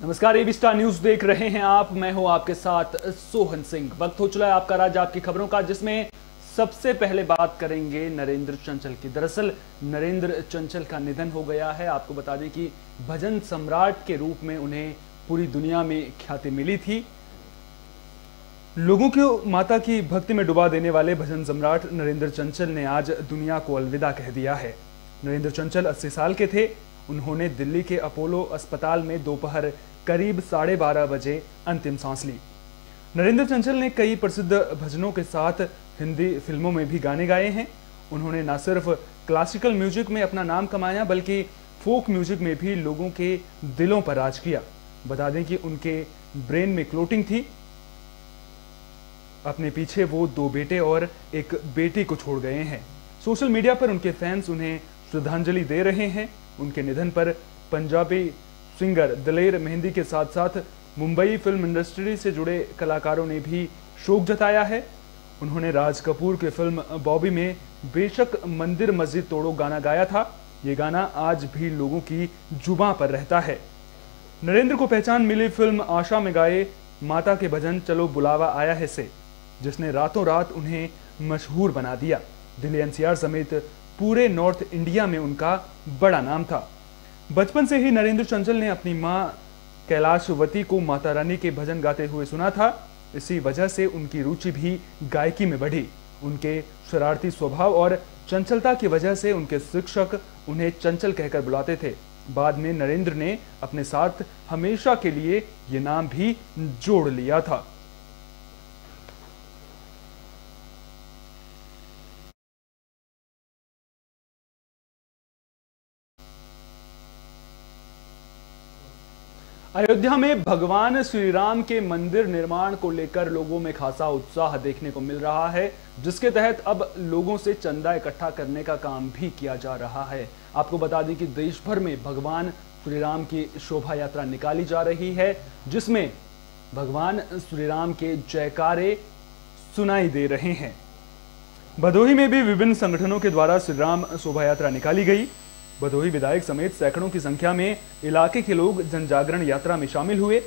नमस्कार, AB star news देख रहे हैं आप। मैं हूं आपके साथ सोहन सिंह। वक्त हो चला है आपका राज्य आपकी खबरों का, जिसमें सबसे पहले बात करेंगे नरेंद्र चंचल की। दरअसल नरेंद्र चंचल का निधन हो गया है। आपको बता दें कि भजन सम्राट के रूप में उन्हें पूरी दुनिया में ख्याति मिली थी। लोगों को माता की भक्ति में डुबा देने वाले भजन सम्राट नरेंद्र चंचल ने आज दुनिया को अलविदा कह दिया है। नरेंद्र चंचल 80 साल के थे। उन्होंने दिल्ली के अपोलो अस्पताल में दोपहर करीब 12:30 बजे अंतिम सांस ली। नरेंद्र चंचल ने कई प्रसिद्ध भजनों के साथ हिंदी फिल्मों में भी गाने गाए हैं। उन्होंने न सिर्फ क्लासिकल म्यूजिक में अपना नाम कमाया, बल्कि फोक म्यूजिक में भी लोगों के दिलों पर राज किया। बता दें कि उनके ब्रेन में क्लोटिंग थी। अपने पीछे वो 2 बेटे और एक बेटी को छोड़ गए हैं। सोशल मीडिया पर उनके फैंस उन्हें श्रद्धांजलि दे रहे हैं। उनके निधन पर पंजाबी सिंगर दलेर मेहंदी के साथ साथ मुंबई फिल्म इंडस्ट्री से जुड़े कलाकारों ने भी शोक जताया है। उन्होंने राज कपूर के फिल्म बॉबी में बेशक मंदिर मस्जिद तोड़ो गाना गाया था। ये गाना आज भी लोगों की जुबां पर रहता है। नरेंद्र को पहचान मिली फिल्म आशा में गाए माता के भजन चलो बुलावा आया है से, जिसने रातों रात उन्हें मशहूर बना दिया। दिल्ली एनसीआर समेत पूरे नॉर्थ इंडिया में उनका बड़ा नाम था। बचपन से ही नरेंद्र चंचल ने अपनी मां कैलाशवती को माता रानी के भजन गाते हुए सुना था। इसी वजह से उनकी रुचि भी गायकी में बढ़ी। उनके शरारती स्वभाव और चंचलता की वजह से उनके शिक्षक उन्हें चंचल कहकर बुलाते थे। बाद में नरेंद्र ने अपने साथ हमेशा के लिए ये नाम भी जोड़ लिया था। अयोध्या में भगवान श्री राम के मंदिर निर्माण को लेकर लोगों में खासा उत्साह देखने को मिल रहा है, जिसके तहत अब लोगों से चंदा इकट्ठा करने का काम भी किया जा रहा है। आपको बता दें कि देश भर में भगवान श्री राम की शोभा यात्रा निकाली जा रही है, जिसमें भगवान श्री राम के जयकारे सुनाई दे रहे हैं। भदोही में भी विभिन्न संगठनों के द्वारा श्री राम शोभा यात्रा निकाली गई। भदोही विधायक समेत सैकड़ों की संख्या में इलाके के लोग जन जागरण यात्रा में शामिल हुए।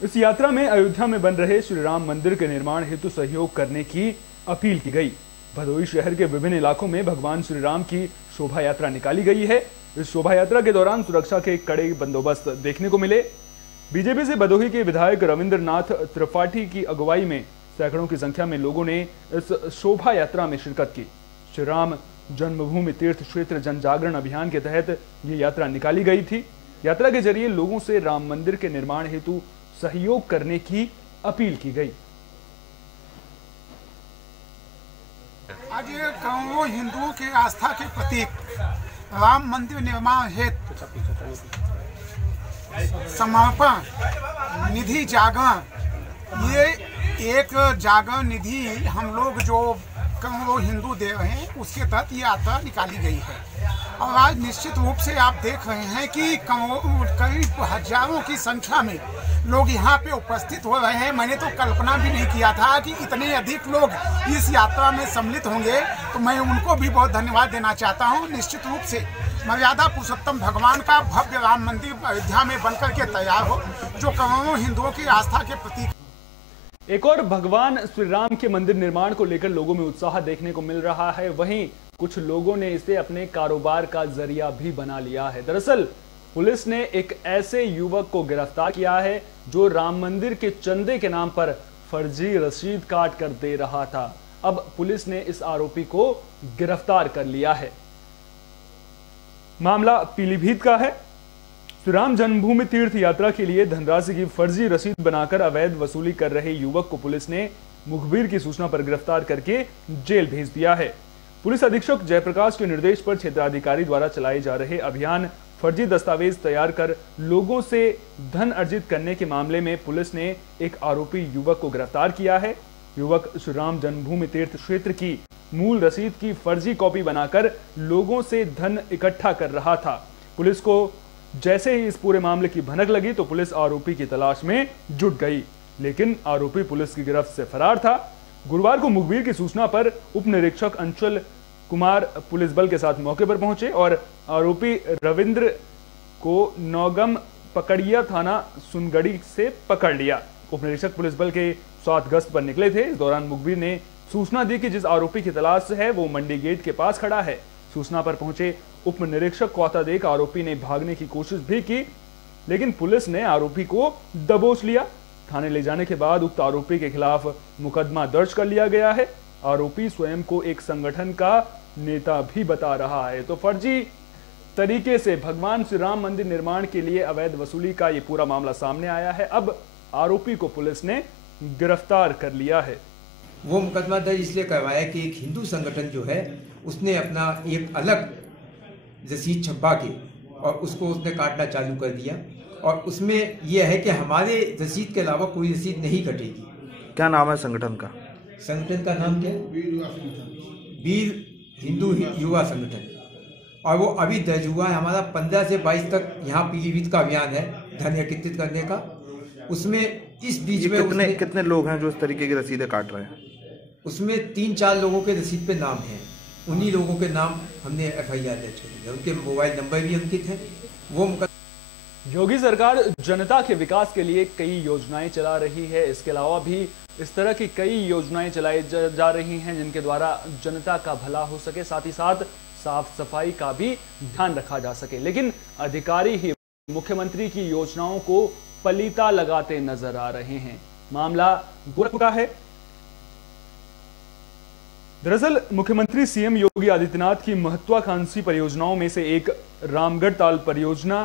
इस यात्रा में अयोध्या में बन रहे श्री राम मंदिर के निर्माण हेतु सहयोग करने की अपील की गई। भदोही शहर के विभिन्न इलाकों में भगवान श्री राम की शोभा यात्रा निकाली गई है। इस शोभा यात्रा के दौरान सुरक्षा के कड़े बंदोबस्त देखने को मिले। बीजेपी से भदोही के विधायक रविंद्र नाथ त्रिपाठी की अगुवाई में सैकड़ों की संख्या में लोगों ने इस शोभा यात्रा में शिरकत की। श्री राम जन्मभूमि तीर्थ क्षेत्र जन जागरण अभियान के तहत ये यात्रा निकाली गई थी। यात्रा के जरिए लोगों से राम मंदिर के निर्माण हेतु सहयोग करने की अपील की गई। आज करोड़ों हिंदुओं के आस्था के प्रतीक राम मंदिर निर्माण हेतु समर्पण निधि जागरण, ये एक जागरण निधि हम लोग जो करोड़ों हिंदू दे रहे हैं, उसके तहत ये यात्रा निकाली गई है। और आज निश्चित रूप से आप देख रहे हैं कि करीब हजारों की संख्या में लोग यहाँ पे उपस्थित हो रहे हैं। मैंने तो कल्पना भी नहीं किया था कि इतने अधिक लोग इस यात्रा में सम्मिलित होंगे, तो मैं उनको भी बहुत धन्यवाद देना चाहता हूँ। निश्चित रूप से मर्यादा पुरुषोत्तम भगवान का भव्य राम मंदिर अयोध्या में बनकर के तैयार हो, जो करोड़ों हिंदुओं की आस्था के प्रतीक। एक और भगवान श्री राम के मंदिर निर्माण को लेकर लोगों में उत्साह देखने को मिल रहा है। वहीं कुछ लोगों ने इसे अपने कारोबार का जरिया भी बना लिया है। दरअसल पुलिस ने एक ऐसे युवक को गिरफ्तार किया है जो राम मंदिर के चंदे के नाम पर फर्जी रसीद काट कर दे रहा था। अब पुलिस ने इस आरोपी को गिरफ्तार कर लिया है। मामला पीलीभीत का है। श्री राम जन्मभूमि तीर्थ यात्रा के लिए धनराशि की फर्जी रसीद बनाकर अवैध वसूली कर रहे युवक को पुलिस ने मुखबिर की सूचना पर गिरफ्तार करके जेल भेज दिया है। पुलिस अधीक्षक जयप्रकाश के निर्देश पर क्षेत्राधिकारी द्वारा चलाए जा रहे अभियान फर्जी दस्तावेज तैयार कर लोगों से धन अर्जित करने के मामले में पुलिस ने एक आरोपी युवक को गिरफ्तार किया है। युवक श्री राम जन्मभूमि तीर्थ क्षेत्र की मूल रसीद की फर्जी कॉपी बनाकर लोगों से धन इकट्ठा कर रहा था। पुलिस को जैसे ही इस पूरे मामले की भनक लगी तो पुलिस आरोपी की तलाश में जुट गई, लेकिन आरोपी पुलिस की गिरफ्त से फरार था। गुरुवार को मुखबिर की सूचना पर उप निरीक्षक अंचल कुमार पुलिस बल के साथ मौके पर पहुंचे और आरोपी रविंद्र को नौगम पकड़िया थाना सुनगढ़ी से पकड़ लिया। उप निरीक्षक पुलिस बल के 7 गश्त पर निकले थे। इस दौरान मुखबिर ने सूचना दी कि जिस आरोपी की तलाश है वो मंडी गेट के पास खड़ा है। सूचना पर पहुंचे उप निरीक्षक को आता देख आरोपी ने भागने की कोशिश भी की, लेकिन पुलिस ने आरोपी को दबोच लिया। थाने ले जाने के बाद उक्त आरोपी के खिलाफ मुकदमा दर्ज कर लिया गया है। आरोपी स्वयं को एक संगठन का नेता भी बता रहा है। तो फर्जी तरीके से भगवान श्री राम मंदिर निर्माण के लिए अवैध वसूली का ये पूरा मामला सामने आया है। अब आरोपी को पुलिस ने गिरफ्तार कर लिया है। वो मुकदमा दर्ज इसलिए करवाया कि एक हिंदू संगठन जो है उसने अपना एक अलग रसीद छपा के और उसको उसने काटना चालू कर दिया, और उसमें यह है कि हमारे रसीद के अलावा कोई रसीद नहीं कटेगी। क्या नाम है संगठन का? संगठन का नाम क्या है? वीर हिंदू युवा संगठन। और वो अभी दर्ज हुआ है। हमारा 15 से 22 तक यहाँ पीलीभीत का अभियान है धन एकत्रित करने का। उसमें इस बीच में कितने लोग हैं जो इस तरीके की रसीदें काट रहे हैं? उसमें 3-4 लोगों के रसीद पे नाम है। उन्हीं लोगों के नाम हमने FIR दर्ज कर दिया, उनके मोबाइल नंबर भी अंकित है। वो योगी सरकार जनता के विकास के लिए कई योजनाएं चला रही है। इसके अलावा भी इस तरह की कई योजनाएं चलाई जा रही हैं जिनके द्वारा जनता का भला हो सके, साथ ही साथ साफ सफाई का भी ध्यान रखा जा सके। लेकिन अधिकारी ही मुख्यमंत्री की योजनाओं को पलीता लगाते नजर आ रहे हैं। मामला गोरखपुर का है। दरअसल मुख्यमंत्री सीएम योगी आदित्यनाथ की महत्वाकांक्षी परियोजनाओं में से एक रामगढ़ ताल परियोजना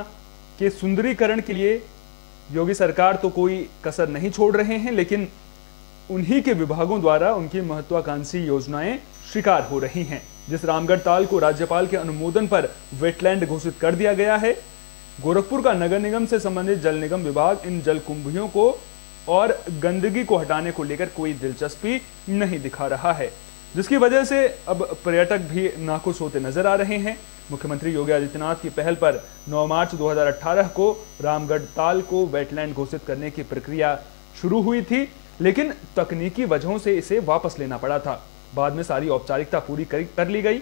के सुंदरीकरण के लिए योगी सरकार तो कोई कसर नहीं छोड़ रहे हैं, लेकिन उन्हीं के विभागों द्वारा उनकी महत्वाकांक्षी योजनाएं शिकार हो रही हैं। जिस रामगढ़ ताल को राज्यपाल के अनुमोदन पर वेटलैंड घोषित कर दिया गया है, गोरखपुर का नगर निगम से संबंधित जल निगम विभाग इन जल कुंभियों को और गंदगी को हटाने को लेकर कोई दिलचस्पी नहीं दिखा रहा है, जिसकी वजह से अब पर्यटक भी नाखुश होते नजर आ रहे हैं। मुख्यमंत्री योगी आदित्यनाथ की पहल पर 9 मार्च 2018 को रामगढ़ ताल को वेटलैंड घोषित करने की प्रक्रिया शुरू हुई थी, लेकिन तकनीकी वजहों से इसे वापस लेना पड़ा था। बाद में सारी औपचारिकता पूरी कर ली गई।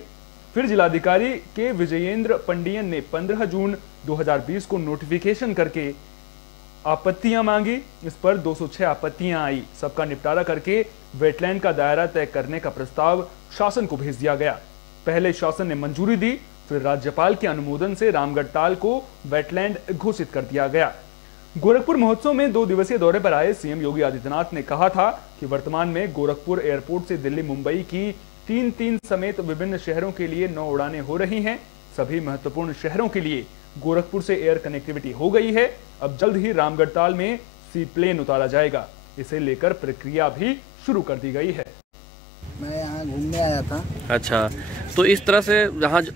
फिर जिलाधिकारी के विजयेंद्र पंडियन ने 15 जून 2020 को नोटिफिकेशन करके आपत्तियां मांगी। इस पर 206 आपत्तियां आई। सबका निपटारा करके वेटलैंड का दायरा तय करने का प्रस्ताव शासन को भेज दिया गया। पहले शासन ने मंजूरी दी, फिर राज्यपाल के अनुमोदन से रामगढ़ ताल को वेटलैंड घोषित कर दिया गया। गोरखपुर महोत्सव में 2 दिवसीय दौरे पर आए सीएम योगी आदित्यनाथ ने कहा था कि वर्तमान में गोरखपुर एयरपोर्ट से दिल्ली मुंबई की 3 समेत विभिन्न शहरों के लिए 9 उड़ानें हो रही हैं। सभी महत्वपूर्ण शहरों के लिए गोरखपुर से एयर कनेक्टिविटी हो गई है। अब जल्द ही रामगढ़ ताल में सी प्लेन उतारा जाएगा। इसे लेकर प्रक्रिया भी शुरू कर दी गई है। मैं यहाँ घूमने आया था। अच्छा, तो इस तरह से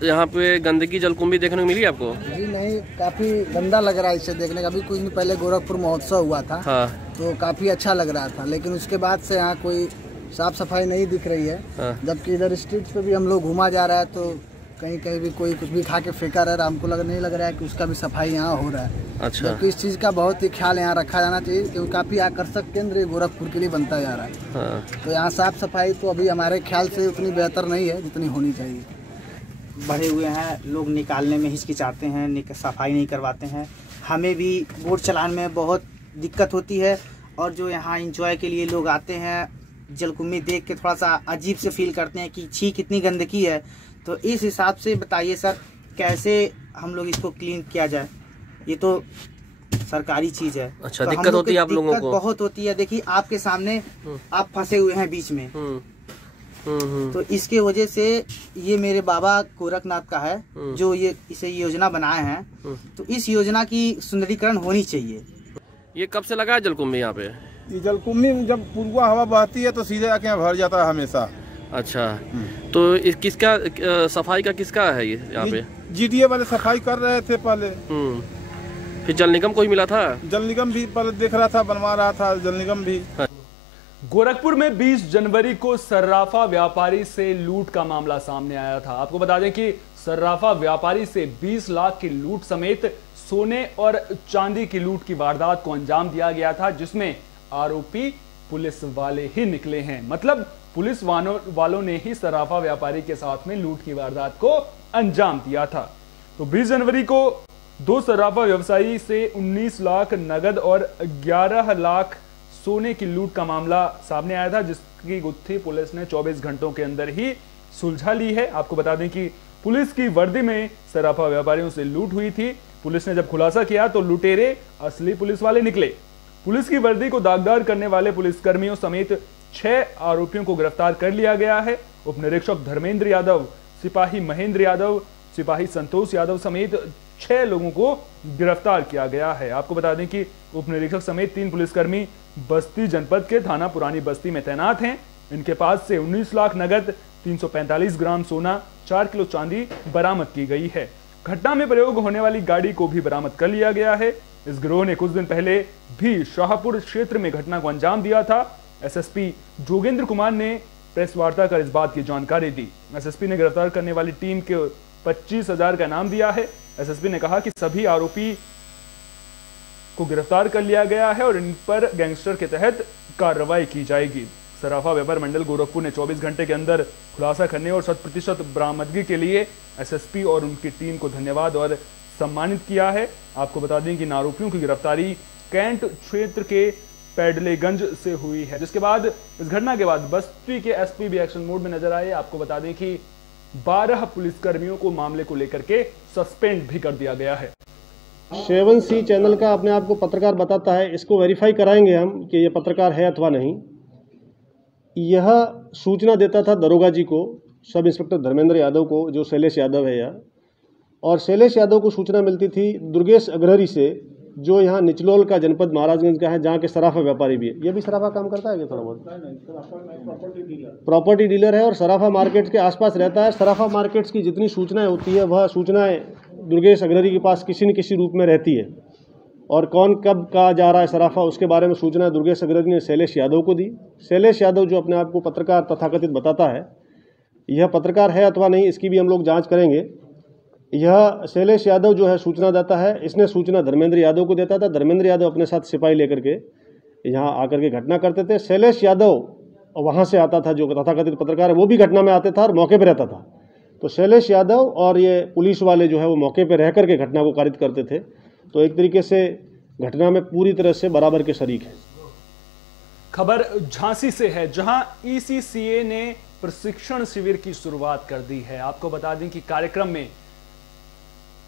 यहाँ पे गंदगी जलकुंभी देखने को मिली आपको? जी नहीं, काफी गंदा लग रहा है इसे देखने का। भी कुछ दिन पहले गोरखपुर महोत्सव हुआ था। हाँ। तो काफी अच्छा लग रहा था, लेकिन उसके बाद से यहाँ कोई साफ सफाई नहीं दिख रही है। हाँ। जबकि इधर स्ट्रीट पे भी हम लोग घूमा जा रहा है तो कहीं कहीं भी कोई कुछ भी खा के फेंका रहा है। हमको नहीं लग रहा है कि उसका भी सफाई यहाँ हो रहा है। अच्छा। जबकि इस चीज़ का बहुत ही ख्याल यहाँ रखा जाना चाहिए, क्योंकि काफी आकर्षक केंद्र गोरखपुर के लिए बनता जा रहा है। हाँ। तो यहाँ साफ सफाई तो अभी हमारे ख्याल से उतनी बेहतर नहीं है जितनी होनी चाहिए। बढ़े हुए हैं, लोग निकालने में हिचकिचाते हैं, सफाई नहीं करवाते हैं। हमें भी बोट चलाने में बहुत दिक्कत होती है, और जो यहाँ एंजॉय के लिए लोग आते हैं, जलकुंभी देख के थोड़ा सा अजीब से फील करते हैं कि छी कितनी गंदगी है। तो इस हिसाब से बताइए सर, कैसे हम लोग इसको क्लीन किया जाए? ये तो सरकारी चीज है। अच्छा, तो दिक्कत होती है आप लोगों को? बहुत होती है। देखिए आपके सामने आप फंसे हुए हैं बीच में। तो इसके वजह से ये मेरे बाबा गोरखनाथ का है जो ये इसे योजना बनाए हैं। तो इस योजना की सुंदरीकरण होनी चाहिए। ये कब से लगा है जलकुंभी यहाँ पे? ये जलकुंभी जब पूर्वा हवा बहती है तो सीधे आके यहाँ भर जाता है हमेशा। अच्छा, तो किसका सफाई का किसका है ये यहाँ पे? GDA वाले सफाई कर रहे थे पहले। फिर जल निगम को ही मिला था? जल निगम भी पहले देख रहा था, बनवा रहा था जल निगम भी। गोरखपुर में 20 जनवरी को सर्राफा व्यापारी से लूट का मामला सामने आया था। आपको बता दें कि सर्राफा व्यापारी से 20 लाख की लूट समेत सोने और चांदी की लूट की वारदात को अंजाम दिया गया था, जिसमें आरोपी पुलिस वाले ही निकले हैं। मतलब पुलिस वालों ने ही सर्राफा व्यापारी के साथ में लूट की वारदात को अंजाम दिया था। तो 20 जनवरी को दो सराफा व्यवसायी से 19 लाख नगद और 11 लाख सोने की लूट का मामला सामने आया था, जिसकी गुत्थी पुलिस ने 24 घंटों के अंदर ही सुलझा ली है। आपको बता दें कि पुलिस की वर्दी में सराफा व्यापारियों से लूट हुई थी। पुलिस ने जब खुलासा किया तो लुटेरे असली पुलिस वाले निकले। पुलिस की वर्दी को दागदार करने वाले पुलिसकर्मियों समेत 6 आरोपियों को गिरफ्तार कर लिया गया है। उप निरीक्षक धर्मेंद्र यादव, सिपाही महेंद्र यादव, सिपाही संतोष यादव समेत 6 लोगों को गिरफ्तार किया गया है। आपको बता दें कि उप निरीक्षक समेत 3 पुलिसकर्मी बस्ती जनपद के थाना पुरानी बस्ती में तैनात हैं। इनके पास से 19 लाख नगद, 345 ग्राम सोना, 4 किलो चांदी बरामद की गई है। घटना में प्रयोग होने वाली गाड़ी को भी बरामद कर लिया गया है। इस गिरोह ने कुछ दिन पहले भी शाहपुर क्षेत्र में घटना को अंजाम दिया था। एसएसपी जोगेंद्र कुमार ने प्रेस वार्ता कर इस बात की जानकारी दी। एसएसपी ने गिरफ्तार करने वाली टीम के 25,000 का इनाम दिया है। एसएसपी ने कहा कि सभी आरोपी को गिरफ्तार कर लिया गया है और इन पर गैंगस्टर के तहत कार्रवाई की जाएगी। सराफा व्यापार मंडल गोरखपुर ने 24 घंटे के अंदर खुलासा करने और 100% बरामदगी के लिए एसएसपी और उनकी टीम को धन्यवाद और सम्मानित किया है। आपको बता दें कि इन आरोपियों की गिरफ्तारी कैंट क्षेत्र के पैडलेगंज से हुई है, जिसके बाद इस घटना के बाद बस्ती के एसपी भी एक्शन मोड में नजर आए। आपको बता दें कि 12 पुलिसकर्मियों को मामले को लेकर के सस्पेंड भी कर दिया गया है। 7C चैनल का अपने आप को पत्रकार बताता है, इसको वेरीफाई कराएंगे हम कि ये पत्रकार है अथवा नहीं। यह सूचना देता था दरोगा जी को, सब इंस्पेक्टर धर्मेंद्र यादव को, जो शैलेश यादव है यह, और शैलेश यादव को सूचना मिलती थी दुर्गेश अग्रहरी से, जो यहाँ निचलोल का जनपद महाराजगंज का है, जहाँ के सराफा व्यापारी भी है। ये भी सराफा काम करता है क्या थोड़ा बहुत? प्रॉपर्टी डीलर है और सराफा मार्केट के आसपास रहता है। सराफा मार्केट्स की जितनी सूचनाएं होती है वह सूचनाएं दुर्गेश अग्रहरी के पास किसी न किसी रूप में रहती है, और कौन कब कहा जा रहा है सराफा, उसके बारे में सूचना दुर्गेश अग्रहरी ने शैलेश यादव को दी। शैलेश यादव जो अपने आप को पत्रकार तथाकथित बताता है, यह पत्रकार है अथवा नहीं इसकी भी हम लोग जाँच करेंगे। यह शैलेश यादव जो है सूचना देता है, इसने सूचना धर्मेंद्र यादव को देता था। धर्मेंद्र यादव अपने साथ सिपाही लेकर के यहाँ आकर के घटना करते थे। शैलेश यादव वहाँ से आता था, जो तथाकथित पत्रकार है, वो भी घटना में आते था और मौके पर रहता था। तो शैलेश यादव और ये पुलिस वाले जो है वो मौके पर रह करके घटना को कारित करते थे। तो एक तरीके से घटना में पूरी तरह से बराबर के शरीक है। खबर झांसी से है, जहां ECCA ने प्रशिक्षण शिविर की शुरुआत कर दी है। आपको बता दें कि कार्यक्रम में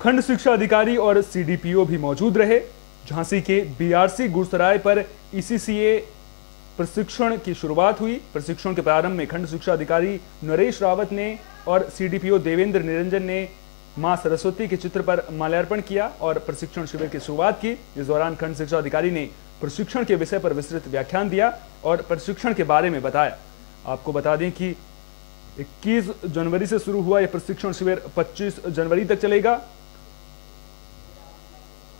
खंड शिक्षा अधिकारी और CDPO भी मौजूद रहे। झांसी के BRC गुरसराय पर ECCA प्रशिक्षण की शुरुआत हुई। प्रशिक्षण के प्रारंभ में खंड शिक्षा अधिकारी नरेश रावत ने और CDPO देवेंद्र निरंजन ने मां सरस्वती के चित्र पर माल्यार्पण किया और प्रशिक्षण शिविर की शुरुआत की। इस दौरान खंड शिक्षा अधिकारी ने प्रशिक्षण के विषय पर विस्तृत व्याख्यान दिया और प्रशिक्षण के बारे में बताया। आपको बता दें कि 21 जनवरी से शुरू हुआ यह प्रशिक्षण शिविर 25 जनवरी तक चलेगा।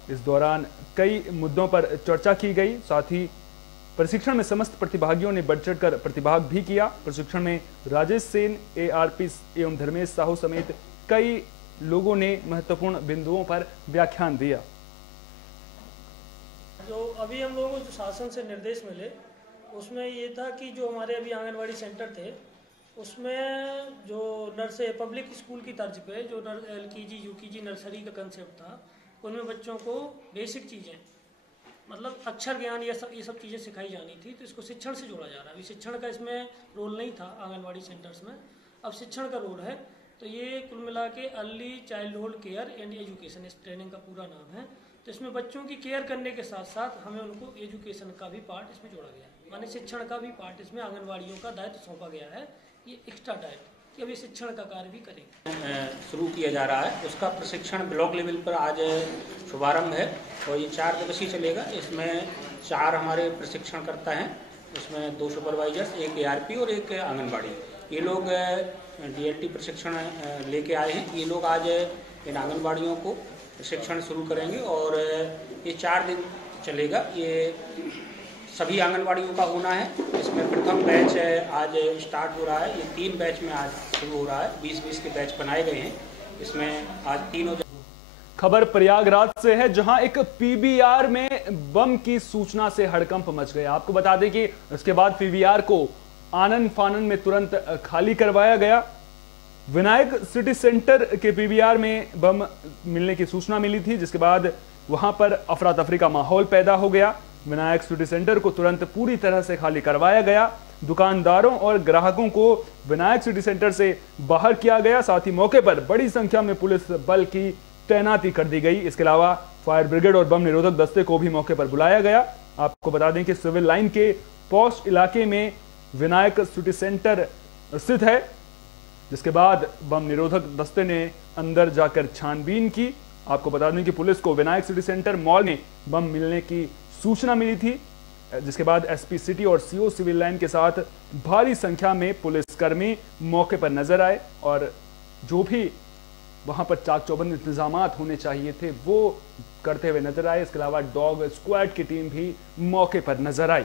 इस दौरान कई मुद्दों पर चर्चा की गई। साथ ही प्रशिक्षण में समस्त प्रतिभागियों ने बढ़ चढ़कर प्रतिभाग भी किया। प्रशिक्षण में राजेश सेन, ARP एवं धर्मेश साहू समेत कई लोगों ने महत्वपूर्ण बिंदुओं पर व्याख्यान दिया। जो अभी हम लोगों को जो शासन से निर्देश मिले उसमें ये था कि जो हमारे अभी आंगनवाड़ी सेंटर थे उसमें जो नर्सरी पब्लिक स्कूल की तर्ज पे जो LKG UKG नर्सरी का कंसेप्ट था, उनमें बच्चों को बेसिक चीज़ें मतलब अक्षर ज्ञान ये सब चीज़ें सिखाई जानी थी। तो इसको शिक्षण से जोड़ा जा रहा है। अभी शिक्षण का इसमें रोल नहीं था आंगनवाड़ी सेंटर्स में, अब शिक्षण का रोल है। तो ये कुल मिला के early childhood care and education इस ट्रेनिंग का पूरा नाम है। तो इसमें बच्चों की केयर करने के साथ साथ हमें उनको एजुकेशन का भी पार्ट इसमें जोड़ा गया है, माने शिक्षण का भी पार्ट इसमें आंगनवाड़ियों का दायित्व सौंपा गया है। ये एक्स्ट्रा दायित्व कि अभी शिक्षण का कार्य भी करेंगे शुरू किया जा रहा है। उसका प्रशिक्षण ब्लॉक लेवल पर आज शुभारंभ है और ये 4 दिवसीय चलेगा। इसमें 4 हमारे प्रशिक्षणकर्ता हैं, उसमें 2 सुपरवाइजर्स, 1 ARP और 1 आंगनबाड़ी। ये लोग DLT प्रशिक्षण लेके आए हैं। ये लोग आज इन आंगनबाड़ियों को प्रशिक्षण शुरू करेंगे और ये 4 दिन चलेगा। ये सभी आंगनबाड़ियों का होना है। इसमें प्रथम बैच आज स्टार्ट हो रहा है। ये 3 बैच में आज शुरू हो रहा है। 20-20 के बैच बनाए गए हैं। इसमें आज तीनों। खबर प्रयागराज से है, जहां एक PBR में बम की सूचना से हड़कंप मच गया। आपको बता दें कि इसके बाद PBR को आनन फानन में तुरंत खाली करवाया गया। विनायक सिटी सेंटर के पीवीआर में बम मिलने की सूचना मिली थी, जिसके बाद वहां पर अफरा तफरी का माहौल पैदा हो गया। विनायक सिटी सेंटर को तुरंत पूरी तरह से खाली करवाया गया। दुकानदारों और ग्राहकों को विनायक सिटी सेंटर से बाहर किया गया। साथ ही मौके पर बड़ी संख्या में पुलिस बल की तैनाती कर दी गई। इसके अलावा फायर ब्रिगेड और बम निरोधक दस्ते को भी मौके पर बुलाया गया। आपको बता दें कि सिविल लाइन के पोस्ट इलाके में विनायक सिटी सेंटर स्थित है, जिसके बाद बम निरोधक दस्ते ने अंदर जाकर छानबीन की। आपको बता दें कि पुलिस को विनायक सिटी सेंटर मॉल में बम मिलने की सूचना मिली थी, जिसके बाद एसपी सिटी और सीओ सिविल लाइन के साथ भारी संख्या में पुलिसकर्मी मौके पर नजर आए और जो भी वहां पर चाक चौबंद इंतजामात होने चाहिए थे वो करते हुए नजर आए। इसके अलावा डॉग स्क्वाड की टीम भी मौके पर नजर आई।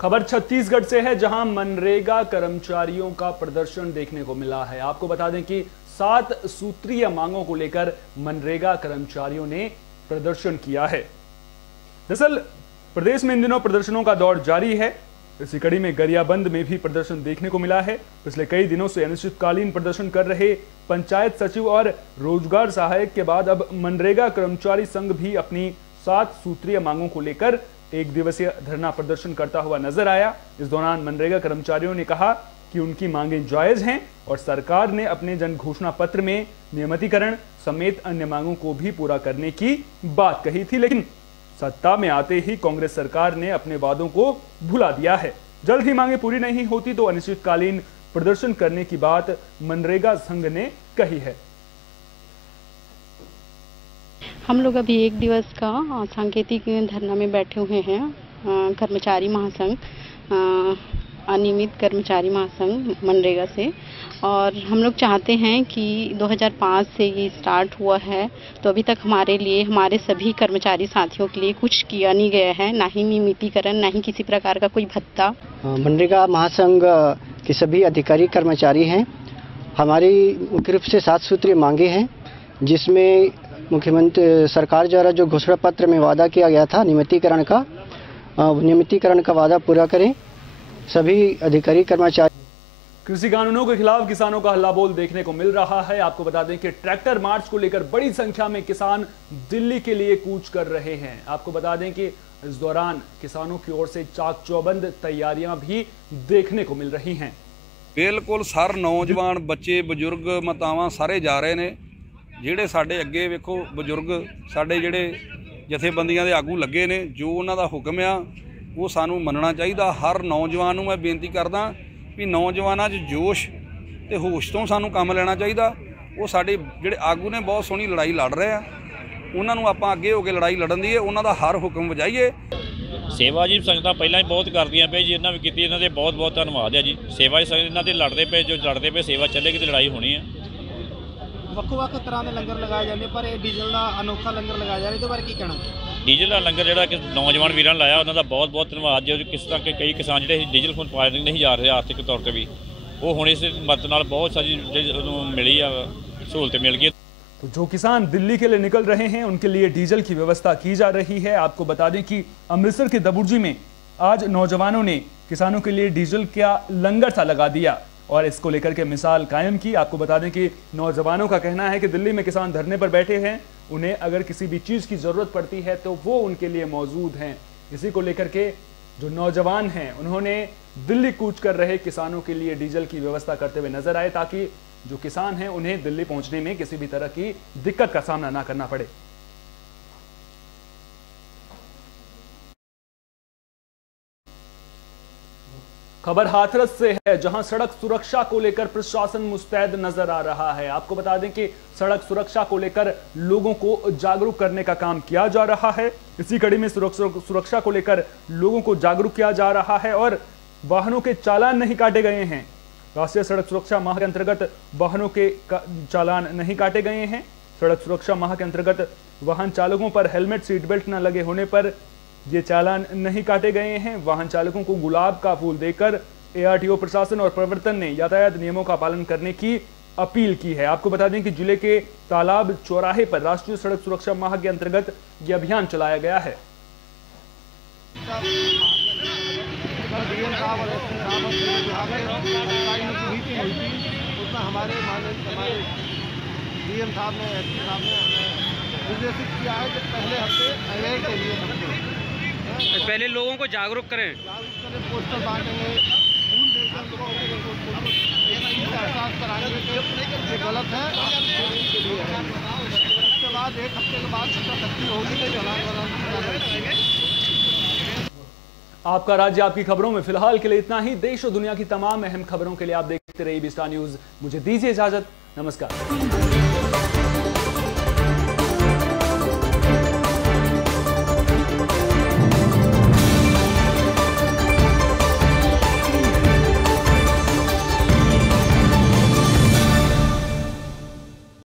खबर छत्तीसगढ़ से है, जहां मनरेगा कर्मचारियों का प्रदर्शन देखने को मिला है। आपको बता दें कि 7 सूत्रीय मांगों को लेकर मनरेगा कर्मचारियों ने प्रदर्शन किया है। दरअसल प्रदेश में इन दिनों प्रदर्शनों का दौर जारी है। इसी कड़ी में गरियाबंद में भी प्रदर्शन देखने को मिला है। पिछले कई दिनों से अनिश्चितकालीन प्रदर्शन कर रहे पंचायत सचिव और रोजगार सहायक के बाद अब मनरेगा कर्मचारी संघ भी अपनी 7 सूत्रीय मांगों को लेकर एक दिवसीय धरना प्रदर्शन करता हुआ नजर आया। इस दौरान मनरेगा कर्मचारियों ने कहा कि उनकी मांगें जायज हैं और सरकार ने अपने जन घोषणा पत्र में नियमितीकरण समेत अन्य मांगों को भी पूरा करने की बात कही थी, लेकिन सत्ता में आते ही कांग्रेस सरकार ने अपने वादों को भुला दिया है। जल्द ही मांगे पूरी नहीं होती तो अनिश्चितकालीन प्रदर्शन करने की बात मनरेगा संघ ने कही है। हम लोग अभी एक दिवस का सांकेतिक धरना में बैठे हुए हैं। कर्मचारी महासंघ, अनियमित कर्मचारी महासंघ मनरेगा से, और हम लोग चाहते हैं कि 2005 से ये स्टार्ट हुआ है तो अभी तक हमारे लिए, हमारे सभी कर्मचारी साथियों के लिए कुछ किया नहीं गया है, ना ही नियमितीकरण, ना ही किसी प्रकार का कोई भत्ता। मनरेगा महासंघ के सभी अधिकारी कर्मचारी हैं। हमारी मुख्य रूप से 7 सूत्रीय मांगे हैं, जिसमें मुख्यमंत्री सरकार द्वारा जो घोषणा पत्र में वादा किया गया था नियमितीकरण का वादा पूरा करें। सभी अधिकारी कर्मचारी। कृषि कानूनों के खिलाफ किसानों का हल्ला बोल देखने को मिल रहा है। आपको बता दें कि ट्रैक्टर मार्च को लेकर बड़ी संख्या में किसान दिल्ली के लिए कूच कर रहे हैं। आपको बता दें कि इस दौरान किसानों की ओर से चाक चौबंद तैयारियां भी देखने को मिल रही हैं। बिल्कुल सर नौजवान बच्चे बजुर्ग मातावां सारे जा रहे ने। ਜਿਹੜੇ ਸਾਡੇ ਅੱਗੇ ਵੇਖੋ ਬਜ਼ੁਰਗ ਸਾਡੇ ਜਿਹੜੇ ਜਥੇਬੰਦੀਆਂ ਦੇ ਆਗੂ ਲੱਗੇ ਨੇ, ਜੋ ਉਹਨਾਂ ਦਾ ਹੁਕਮ ਆ ਉਹ ਸਾਨੂੰ ਮੰਨਣਾ ਚਾਹੀਦਾ। ਹਰ ਨੌਜਵਾਨ ਨੂੰ ਮੈਂ ਬੇਨਤੀ ਕਰਦਾ ਵੀ ਨੌਜਵਾਨਾਂ 'ਚ ਜੋਸ਼ ਤੇ ਹੋਸ਼ ਤੋਂ ਸਾਨੂੰ ਕੰਮ ਲੈਣਾ ਚਾਹੀਦਾ। ਉਹ ਸਾਡੇ ਜਿਹੜੇ ਆਗੂ ਨੇ ਬਹੁਤ ਸੋਹਣੀ ਲੜਾਈ ਲੜ ਰਹੇ ਆ, ਉਹਨਾਂ ਨੂੰ ਆਪਾਂ ਅੱਗੇ ਹੋ ਕੇ ਲੜਾਈ ਲੜਨ ਦੀ ਉਹਨਾਂ ਦਾ ਹਰ ਹੁਕਮ ਵਜਾਈਏ। ਸੇਵਾ ਜੀ ਸੰਗਤਾਂ ਪਹਿਲਾਂ ਹੀ ਬਹੁਤ ਕਰਦੀਆਂ ਪਏ ਜੀ, ਇਹਨਾਂ ਵੀ ਕੀਤੀ, ਇਹਨਾਂ ਦੇ ਬਹੁਤ ਬਹੁਤ ਧੰਨਵਾਦ ਹੈ ਜੀ। ਸੇਵਾ ਹੀ ਸੰਗਤ ਇਹਨਾਂ ਦੇ ਲੜਦੇ ਪਏ, ਜੋ ਲੜਦੇ ਪਏ ਸੇਵਾ ਚੱਲੇਗੀ ਤੇ ਲੜਾਈ ਹੋਣੀ ਹੈ। ਵੱਖ-ਵੱਖ ਤਰ੍ਹਾਂ ਦੇ ਲੰਗਰ ਲਗਾਏ ਜਾਂਦੇ, ਪਰ ਇਹ ਡੀਜ਼ਲ ਦਾ ਅਨੋਖਾ ਲੰਗਰ ਲਗਾਇਆ ਜਾ ਰਿਹਾ, ਇਹਦੇ ਬਾਰੇ ਕੀ ਕਹਿਣਾ? ਡੀਜ਼ਲ ਦਾ ਲੰਗਰ ਜਿਹੜਾ ਕਿ ਨੌਜਵਾਨ ਵੀਰਾਂ ਨੇ ਲਾਇਆ, ਉਹਨਾਂ ਦਾ ਬਹੁਤ ਬਹੁਤ ਧੰਨਵਾਦ। ਜੋ ਕਿਸ ਤਰ੍ਹਾਂ ਕਿ ਕਈ ਕਿਸਾਨ ਜਿਹੜੇ ਡੀਜ਼ਲ ਹੁਣ ਪਾ ਨਹੀਂ ਜਾ ਰਹੇ ਆਰਥਿਕ ਤੌਰ 'ਤੇ ਵੀ, ਉਹ ਹੁਣ ਇਸ ਮਦਦ ਨਾਲ ਬਹੁਤ ਸਾਰੀ ਮਿਲੀ ਆ, सहूलतें मिल गई। तो जो किसान दिल्ली के लिए निकल रहे हैं उनके लिए डीजल की व्यवस्था की जा रही है। आपको बता दें कि अमृतसर के दबुर्जी में आज नौजवानों ने किसानों के लिए डीजल का लंगर सा लगा दिया और इसको लेकर के मिसाल कायम की। आपको बता दें कि नौजवानों का कहना है कि दिल्ली में किसान धरने पर बैठे हैं, उन्हें अगर किसी भी चीज़ की ज़रूरत पड़ती है तो वो उनके लिए मौजूद हैं। इसी को लेकर के जो नौजवान हैं उन्होंने दिल्ली कूच कर रहे किसानों के लिए डीजल की व्यवस्था करते हुए नजर आए, ताकि जो किसान हैं उन्हें दिल्ली पहुंचने में किसी भी तरह की दिक्कत का सामना ना करना पड़े। खबर हाथरस से है, जहां सड़क सुरक्षा को लेकर प्रशासन मुस्तैद नजर आ रहा है। आपको बता दें कि सड़क सुरक्षा को लेकर लोगों को जागरूक करने का काम किया जा रहा है। इसी कड़ी में सुरक्षा को लेकर लोगों को जागरूक किया जा रहा है और वाहनों के चालान नहीं काटे गए हैं। राष्ट्रीय सड़क सुरक्षा माह के अंतर्गत वाहनों के चालान नहीं काटे गए हैं। सड़क सुरक्षा माह के अंतर्गत वाहन चालकों पर हेलमेट, सीट बेल्ट न लगे होने पर ये चालान नहीं काटे गए हैं। वाहन चालकों को गुलाब का फूल देकर एआरटीओ प्रशासन और प्रवर्तन ने यातायात नियमों का पालन करने की अपील की है। आपको बता दें कि जिले के तालाब चौराहे पर राष्ट्रीय सड़क सुरक्षा माह के अंतर्गत यह अभियान चलाया गया है। इसका डीएम साहब और एसपी साहब और अधिकारी ने पूरी की हुई थी, उसमें हमारे डीएम साहब ने, एसपी साहब ने हमें निर्देशित किया है कि पहले हफ्ते अवेयर के लिए पहले लोगों को जागरूक करें, पोस्टर बांटेंगे, फूल देकर उनको एहसास कराएंगे कि ये गलत है के लिए है। उसके बाद एक हफ्ते के बाद सख्ती होगी तो चलान वाला। आपका राज्य आपकी खबरों में फिलहाल के लिए इतना ही। देश और दुनिया की तमाम अहम खबरों के लिए आप देखते रहिए बी स्टार न्यूज। मुझे दीजिए इजाजत, नमस्कार।